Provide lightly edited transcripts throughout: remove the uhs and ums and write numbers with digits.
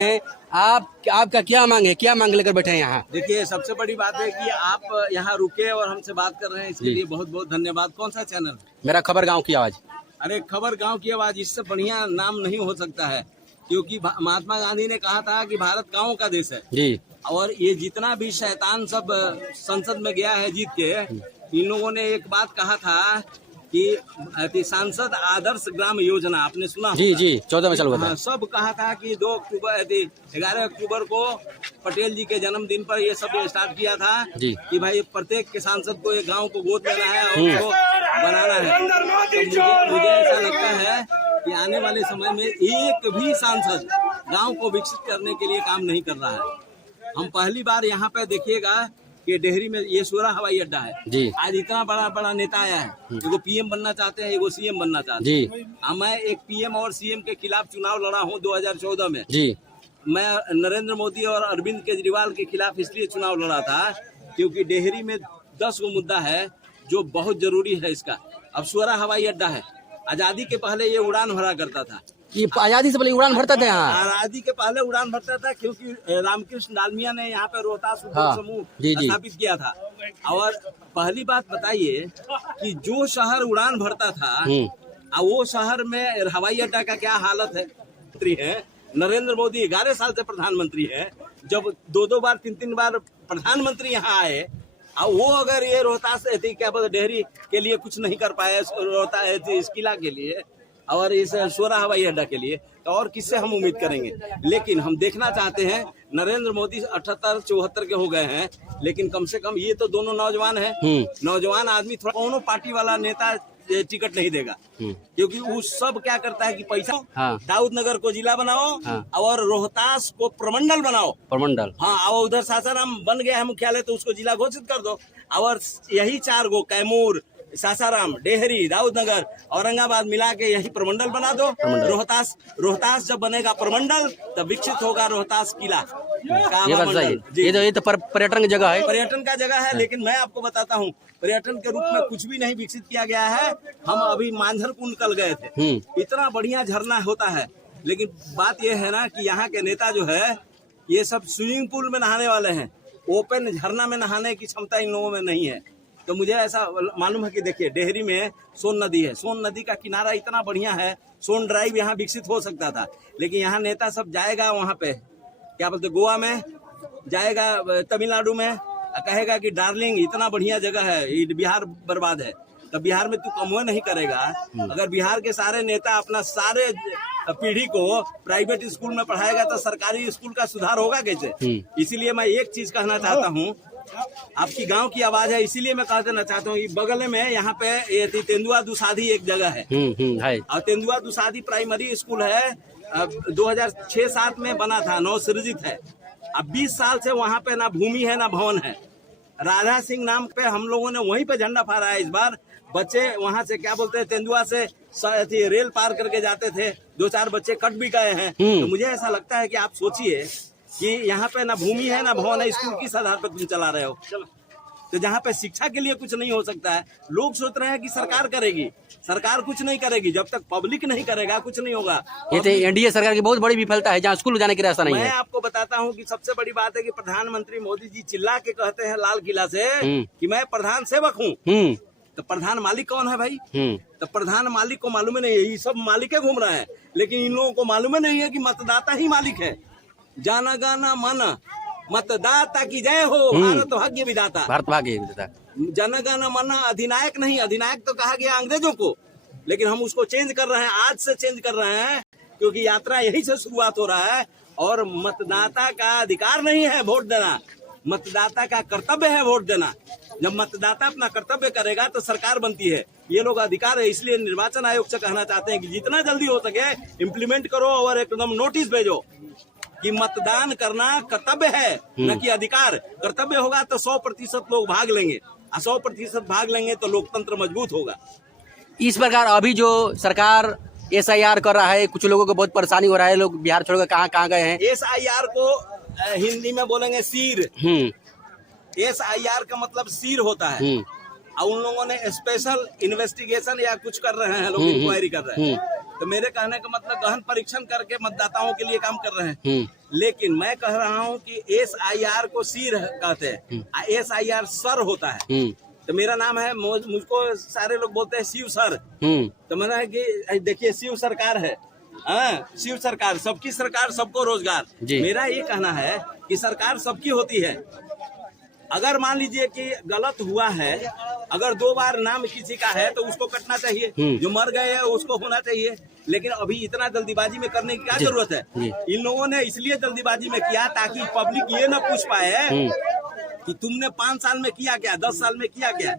आपका क्या मांग है, क्या मांग लेकर बैठे हैं यहाँ? देखिए, सबसे बड़ी बात है कि आप यहाँ रुके और हमसे बात कर रहे हैं, इसके लिए बहुत बहुत धन्यवाद। कौन सा चैनल? मेरा खबर गांव की आवाज। अरे, खबर गांव की आवाज, इससे बढ़िया नाम नहीं हो सकता है, क्योंकि महात्मा गांधी ने कहा था कि भारत गाँव का देश है जी। और ये जितना भी शैतान सब संसद में गया है जीत के, इन लोगों ने एक बात कहा था कि सांसद आदर्श ग्राम योजना, आपने सुना? जी जी, 14 में चालू हुआ था। हाँ, सब कहा था कि 11 अक्टूबर को पटेल जी के जन्मदिन पर ये सब स्टार्ट किया था जी। कि भाई प्रत्येक के सांसद को एक गांव को गोद लेना है और उसको बनाना है। तो मुझे ऐसा लगता है कि आने वाले समय में एक भी सांसद गांव को विकसित करने के लिए काम नहीं कर रहा है। हम पहली बार यहाँ पे देखिएगा कि डेहरी में ये सोरा हवाई अड्डा है जी। आज इतना बड़ा बड़ा नेता आया है, एगो पीएम बनना चाहते हैं, एगो सीएम बनना चाहते हैं जी। मैं एक पीएम और सीएम के खिलाफ चुनाव लड़ा हूँ 2014 में जी। मैं नरेंद्र मोदी और अरविंद केजरीवाल के खिलाफ इसलिए चुनाव लड़ा था क्योंकि डेहरी में 10 गो मुद्दा है जो बहुत जरूरी है इसका। अब सोरा हवाई अड्डा है, आजादी के पहले ये उड़ान भरा करता था। ये आजादी से पहले उड़ान भरते थे यहाँ? आजादी के पहले उड़ान भरता था क्योंकि रामकृष्ण डालमिया ने यहाँ पे रोहतास उद्योग समूह स्थापित किया था। और पहली बात बताइए कि जो शहर उड़ान भरता था वो शहर में हवाई अड्डा का क्या हालत है। नरेंद्र मोदी 11 साल से प्रधानमंत्री है, जब 2 बार 3 बार प्रधानमंत्री यहाँ आए और वो अगर ये रोहतास क्या बोलते डेहरी के लिए कुछ नहीं कर पाए, रोहतास इस किला के लिए और इस सोरा हवाई अड्डा के लिए, तो और किससे हम उम्मीद करेंगे। लेकिन हम देखना चाहते हैं, नरेंद्र मोदी 78-74 के हो गए हैं, लेकिन कम से कम ये तो दोनों नौजवान हैं। नौजवान आदमी थोड़ा कोनो पार्टी वाला नेता टिकट नहीं देगा, क्योंकि वो सब क्या करता है कि पैसा दाऊद नगर को जिला बनाओ और रोहतास को प्रमंडल बनाओ। प्रमंडल, हाँ, और उधर सासाराम बन गया है मुख्यालय तो उसको जिला घोषित कर दो। और यही 4 गो कैमूर, सासाराम, डेहरी, दाऊदनगर, औरंगाबाद मिला के यही प्रमंडल बना दो। रोहतास जब बनेगा प्रमंडल तब विकसित होगा रोहतास किला। ये बात सही है। ये तो पर्यटन की जगह है, पर्यटन का जगह है। लेकिन मैं आपको बताता हूँ, पर्यटन के रूप में कुछ भी नहीं विकसित किया गया है। हम अभी मांझर कुंड कल गए थे, इतना बढ़िया झरना होता है, लेकिन बात यह है ना कि यहाँ के नेता जो है ये सब स्विमिंग पूल में नहाने वाले हैं, ओपन झरना में नहाने की क्षमता इन लोगों में नहीं है। तो मुझे ऐसा मालूम है कि देखिए डेहरी में सोन नदी है, सोन नदी का किनारा इतना बढ़िया है, सोन ड्राइव यहाँ विकसित हो सकता था। लेकिन यहाँ नेता सब जाएगा वहाँ पे क्या बोलते गोवा में, जाएगा तमिलनाडु में, कहेगा कि डार्लिंग इतना बढ़िया जगह है, बिहार बर्बाद है। तो बिहार में तू कमवे नहीं करेगा। अगर बिहार के सारे नेता अपना सारे पीढ़ी को प्राइवेट स्कूल में पढ़ाएगा तो सरकारी स्कूल का सुधार होगा कैसे। इसीलिए मैं एक चीज कहना चाहता हूँ, आपकी गांव की आवाज है, इसीलिए मैं कह देना चाहता हूँ, बगल में यहाँ पे तेंदुआ दुसाधी एक जगह है और तेंदुआ दुसाधी प्राइमरी स्कूल है, 2006-7 में बना था, नवसृजित है। अब 20 साल से वहाँ पे ना भूमि है ना भवन है। राधा सिंह नाम पे हम लोगों ने वहीं पे झंडा फहराया है। इस बार बच्चे वहाँ से क्या बोलते हैं तेंदुआ से रेल पार करके जाते थे, 2-4 बच्चे कट भी गए हैं। तो मुझे ऐसा लगता है कि आप सोचिए कि यहाँ पे ना भूमि है ना भवन है, स्कूल किस आधार पर तुम चला रहे हो। तो जहाँ पे शिक्षा के लिए कुछ नहीं हो सकता है, लोग सोच रहे हैं कि सरकार करेगी, सरकार कुछ नहीं करेगी। जब तक पब्लिक नहीं करेगा कुछ नहीं होगा। ये तो एनडीए सरकार की बहुत बड़ी विफलता है, जहाँ स्कूल जाने की रास्ता नहीं है। मैं आपको बताता हूँ कि सबसे बड़ी बात है कि प्रधानमंत्री मोदी जी चिल्ला के कहते हैं लाल किला से कि मैं प्रधान सेवक हूँ। तो प्रधान मालिक कौन है भाई? तो प्रधान मालिक को मालूम नहीं है, ये सब मालिक घूम रहे हैं, लेकिन इन लोगों को मालूम नहीं है कि मतदाता ही मालिक है। जाना गाना माना मतदाता की जय हो, भारत भाग्य विधाता, भारत भाग्य विधाता। जन गण मन अधिनायक नहीं, अधिनायक तो कहा गया अंग्रेजों को, लेकिन हम उसको चेंज कर रहे हैं, आज से चेंज कर रहे हैं, क्योंकि यात्रा यही से शुरुआत हो रहा है। और मतदाता का अधिकार नहीं है वोट देना, मतदाता का कर्तव्य है वोट देना। जब मतदाता अपना कर्तव्य करेगा तो सरकार बनती है। ये लोग अधिकार है, इसलिए निर्वाचन आयोग से कहना चाहते हैं कि जितना जल्दी हो सके इम्प्लीमेंट करो और एकदम नोटिस भेजो कि मतदान करना कर्तव्य है न कि अधिकार। कर्तव्य होगा तो 100% लोग भाग लेंगे, और 100% भाग लेंगे तो लोकतंत्र मजबूत होगा। इस प्रकार अभी जो सरकार SIR कर रहा है, कुछ लोगों को बहुत परेशानी हो रहा है, लोग बिहार छोड़कर कहाँ गए हैं। SIR को हिंदी में बोलेंगे सीर। SIR का मतलब सीर होता है, और उन लोगों ने स्पेशल इन्वेस्टिगेशन या कुछ कर रहे हैं, लोग इंक्वायरी कर रहे हैं। तो मेरे कहने का मतलब गहन परीक्षण करके मतदाताओं के लिए काम कर रहे हैं। लेकिन मैं कह रहा हूं कि SIR को सिर कहते हैं, SIR सर होता है। तो मेरा नाम है, मुझको सारे लोग बोलते हैं शिव सर। तो मैंने है कि देखिए शिव सरकार है, शिव सरकार, सबकी सरकार, सबको रोजगार। मेरा ये कहना है कि सरकार सबकी होती है। अगर मान लीजिए कि गलत हुआ है, अगर 2 बार नाम किसी का है तो उसको कटना चाहिए, जो मर गए हैं उसको होना चाहिए। लेकिन अभी इतना जल्दीबाजी में करने की क्या जरूरत है? इन लोगों ने इसलिए जल्दीबाजी में किया ताकि पब्लिक ये ना पूछ पाए कि तुमने 5 साल में किया क्या, 10 साल में किया क्या।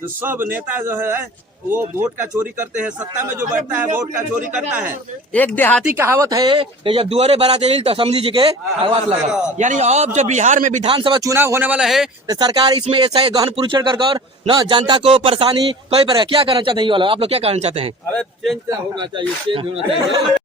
तो सब नेता जो है वो वोट का चोरी करते हैं, सत्ता में जो बैठता है वोट का चोरी करता है। एक देहाती कहावत है कि जब दुआरे बारात आई तो समझी जी के आवाज लगा। यानी अब जब बिहार में विधानसभा चुनाव होने वाला है तो सरकार इसमें ऐसा गहन परीक्षण कर न जनता को परेशानी कई पर क्या करना चाहते हैं ये वाला, आप लोग क्या करना चाहते हैं? अरे चेंज होना चाहिए, चेंज होना चाहिए।